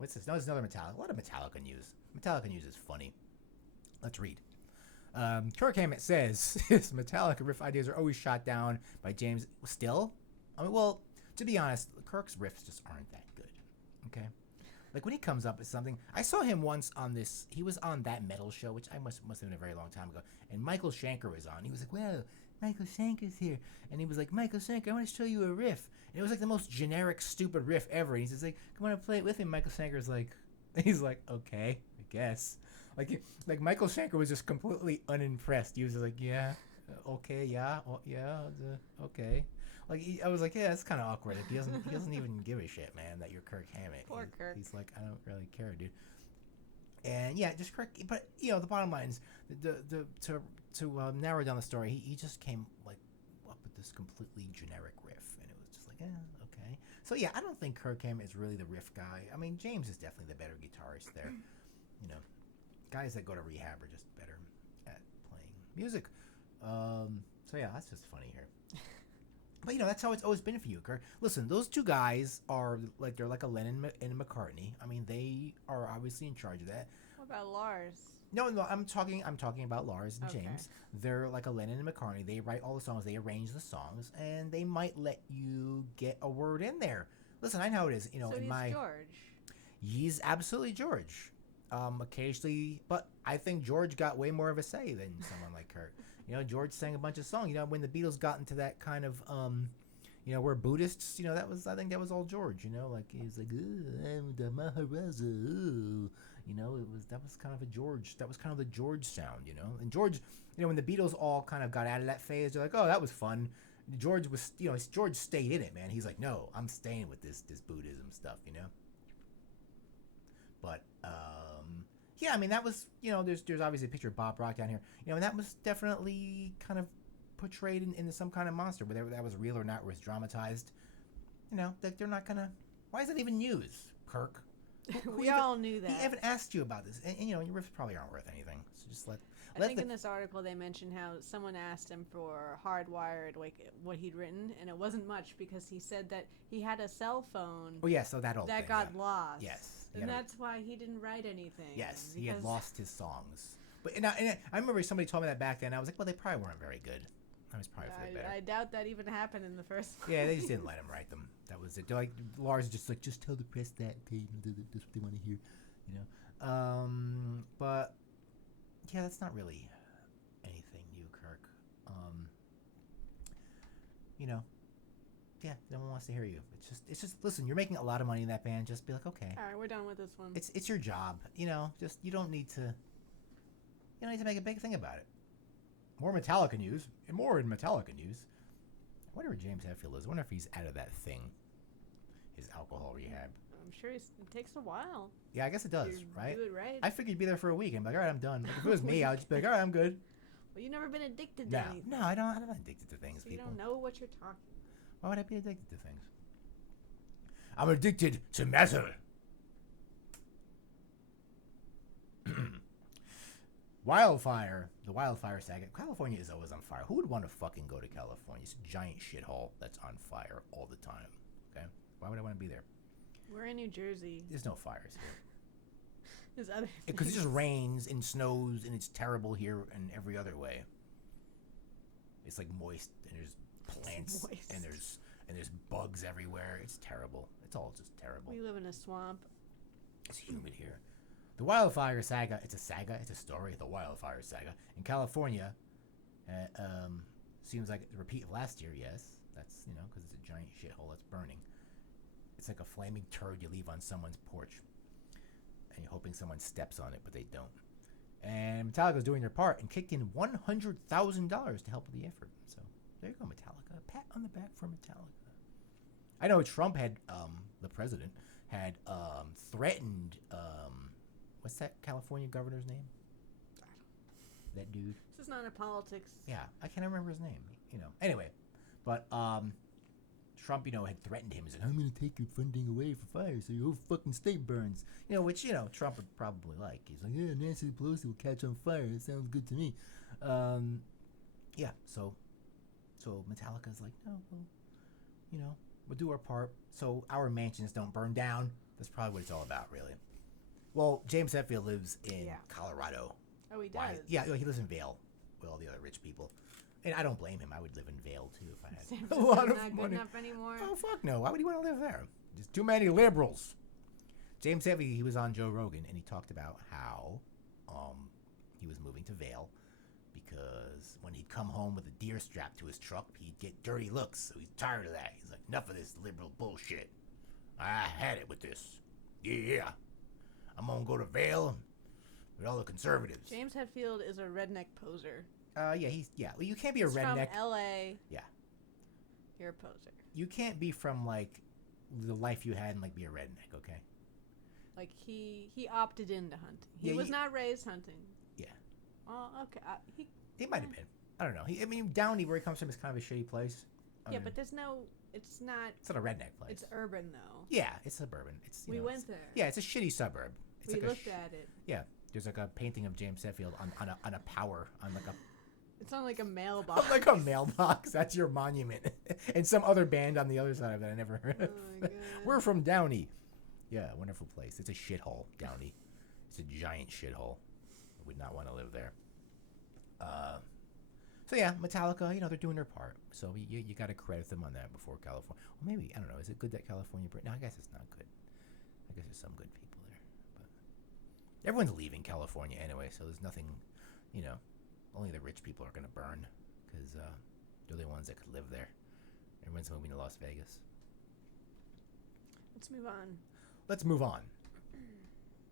What's this? No, there's another Metallica. What a Metallica news. Metallica news is funny. Let's read. Kirk Hammett says his Metallica riff ideas are always shot down by James. Still, I mean, well, to be honest, Kirk's riffs just aren't that good. Okay, like when he comes up with something, I saw him once on this. He was on That Metal Show, which I must have been a very long time ago, and Michael Schenker was on. He was like, "Well, Michael Schenker's here," and he was like, "Michael Schenker, I want to show you a riff." And it was like the most generic, stupid riff ever. And he's just like, "Come on and play it with me." Michael Schenker's like, he's like, "Okay, I guess." Like Michael Schenker was just completely unimpressed. He was just like, "Yeah, okay, yeah, okay." I was like, yeah, it's kind of awkward. Like, he doesn't even give a shit, man, that you're Kirk Hammett. Poor Kirk. He's like, I don't really care, dude. And yeah, just Kirk. But the bottom line is, to narrow down the story, he just came like up with this completely generic riff, and it was just like, yeah, okay. So yeah, I don't think Kirk Hammett is really the riff guy. I mean, James is definitely the better guitarist there. Guys that go to rehab are just better at playing music. So yeah, that's just funny here. But that's how it's always been for you, Kirk. Listen, those two guys are like they're like a Lennon and a McCartney. I mean, they are obviously in charge of that. What about Lars? No, I'm talking about Lars and James. They're like a Lennon and McCartney. They write all the songs, they arrange the songs, and they might let you get a word in there. Listen, I know how it is. So in he's George. He's absolutely George. Occasionally, but I think George got way more of a say than someone like Kirk. George sang a bunch of songs. When the Beatles got into that kind of, we're Buddhists. I think that was all George. Like he's like, I'm the Maharaja. That was kind of a George. That was kind of the George sound. And George, when the Beatles all kind of got out of that phase, they're like, oh, that was fun. George was, George stayed in it, man. He's like, no, I'm staying with this Buddhism stuff. But yeah, I mean that was there's obviously a picture of Bob Rock down here, and that was definitely kind of portrayed into some kind of monster, whether that was real or not, was dramatized. That they're not gonna. Why is it even news, Kirk? We all knew that. He even asked you about this, and your riffs probably aren't worth anything. So just I think in this article they mentioned how someone asked him for Hardwired, like what he'd written, and it wasn't much because he said that he had a cell phone. Oh yeah, so that got lost. Yes. And that's why he didn't write anything. Yes, he had lost his songs. But and I remember somebody told me that back then. I was like, well, they probably weren't very good. I was probably for the better. I doubt that even happened in the first place. Yeah, they just didn't let him write them. That was it. They're like Lars just tell the press that, okay, that's what they want to hear, But yeah, that's not really anything new, Kirk. Yeah, no one wants to hear you. It's just listen, you're making a lot of money in that band, just be like, okay. All right, we're done with this one. It's your job, just you don't need to make a big thing about it. More Metallica news, and more in Metallica news. I wonder where James Hetfield is. I wonder if he's out of that thing, his alcohol rehab. I'm sure it takes a while. Yeah, I guess it does, right? Do it right. I figured you'd be there for a week and be like, all right, I'm done. Like, if it was me, I would just be like, all right, I'm good. Well, you've never been addicted to anything. No, I'm not addicted to things, so people. You don't know what you're talking. Why would I be addicted to things? I'm addicted to metal. The wildfire saga. California is always on fire. Who would want to fucking go to California? It's a giant shithole that's on fire all the time. Okay? Why would I want to be there? We're in New Jersey. There's no fires here. There's other Because it just rains and snows and it's terrible here in every other way. It's like moist and there's plants and there's bugs everywhere. It's terrible. It's all just terrible. We live in a swamp. It's humid here. The wildfire saga. It's a saga. It's a story. The wildfire saga in California. Seems like a repeat of last year. Yes, that's because it's a giant shithole that's burning. It's like a flaming turd you leave on someone's porch, and you're hoping someone steps on it, but they don't. And Metallica's doing their part and kicked in $100,000 to help with the effort. So there you go, Metallica. A pat on the back for Metallica. I know Trump had, the president, had threatened, what's that California governor's name? That dude. This is not a politics. Yeah, I can't remember his name. Anyway, but Trump, had threatened him. He's like, I'm going to take your funding away for fire so your whole fucking state burns. Which, Trump would probably like. He's like, yeah, Nancy Pelosi will catch on fire. It sounds good to me. Yeah, so Metallica's like, no, well, we'll do our part so our mansions don't burn down. That's probably what it's all about, really. Well, James Hetfield lives in Colorado. Oh, he does? Why? Yeah, he lives in Vail with all the other rich people. And I don't blame him. I would live in Vail, too, if I had San a Francisco's lot of not money. good enough anymore. Oh, fuck no. Why would he want to live there? Just too many liberals. James Hetfield, he was on Joe Rogan, and he talked about how he was moving to Vail because when he'd come home with a deer strapped to his truck, he'd get dirty looks. So he's tired of that. He's like, enough of this liberal bullshit. I had it with this. Yeah. I'm going to go to Vail with all the conservatives. James Hetfield is a redneck poser. Well, you can't be a redneck. From L.A. Yeah. You're a poser. You can't be from, like, the life you had and, like, be a redneck, okay? Like, he opted into hunting. He was not raised hunting. Yeah. Oh, okay. He might have been. I don't know. Downey, where he comes from, is kind of a shitty place. But there's no... It's not a redneck place. It's urban, though. Yeah, it's suburban. We went there. Yeah, it's a shitty suburb. It's we looked at it. Yeah. There's like a painting of James Hetfield on a power, on like a... It's on like a mailbox. Like a mailbox. That's your monument. And some other band on the other side of it I never heard of. Oh my God. We're from Downey. Yeah, wonderful place. It's a shithole, Downey. It's a giant shithole. I would not want to live there. So yeah, Metallica, they're doing their part. So you got to credit them on that before California. Well, maybe, I don't know. Is it good that California... No, I guess it's not good. I guess there's some good people there. But everyone's leaving California anyway, so there's nothing, only the rich people are going to burn because they're the ones that could live there. Everyone's moving to Las Vegas. Let's move on. Let's move on.